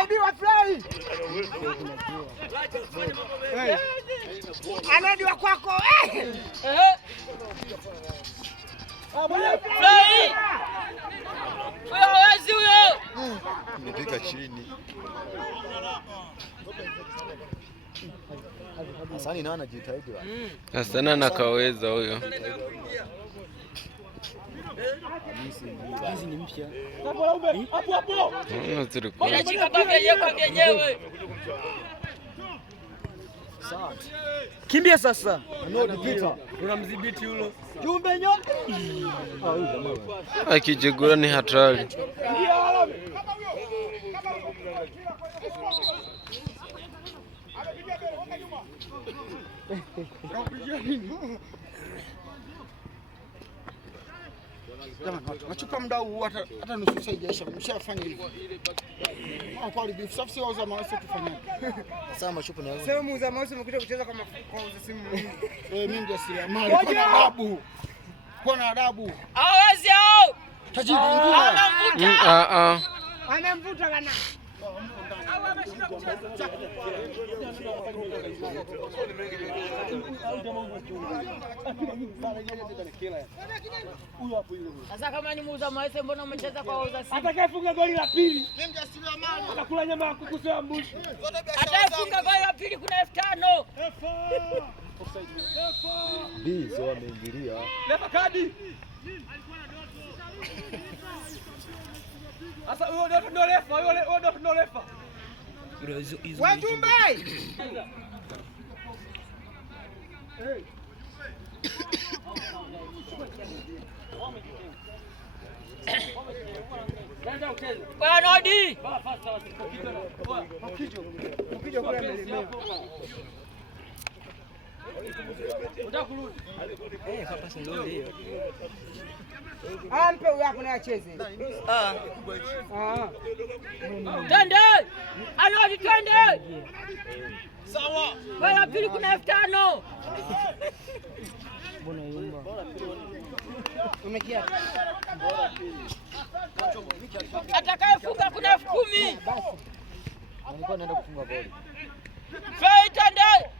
Anaibiwa Fly. Anaibiwa kwako. Fly. Huyo wazi huyo. Nipika chini. Hasani naona jitahidi wa. Hasani anakaweza huyo. Hizi ni mpya. Hapo. Unachika kwa yenyewe. Sawa. Kimbia sasa. Unamdhibiti yule. Jumbe nyo. Akijigura ni hatari. Jamani, nachukua muda huu hata nusu saa haijaisha, mshafanya hivyo. Kwa hiyo safi wauza mauzo tufanyaje? Sasa mashupu na wewe. Sema muuza mauzo umekuja kucheza kama kwa uza simu. Mimi ndio sila mali. Kwa adabu. Kwa adabu. Hawezi hao. Tajiri ingia. Anamvuta bana. Sasa kama ni muuza maese, mbona umecheza kwa wauza simu? Atakayefunga goli la pili atakula nyama ya kuku sawa mbuzi. Atakayefunga goli la pili kuna 5000. Bizo wameingilia. Leta kadi. Sasa huyo ndio refa, huyo ndio refa. Wajumbe! Wanodi! Ukija kule mbele. Utakurudi. Hapa si ndio hiyo. Mpe huyo hapo na acheze. Twende! Anodi twende! Sawa. Wala pili kuna 5000. Mbona yumba? Umekia. Atakayefunga kuna 10000. Basi. Nilikuwa naenda kufunga goli. Fai twende!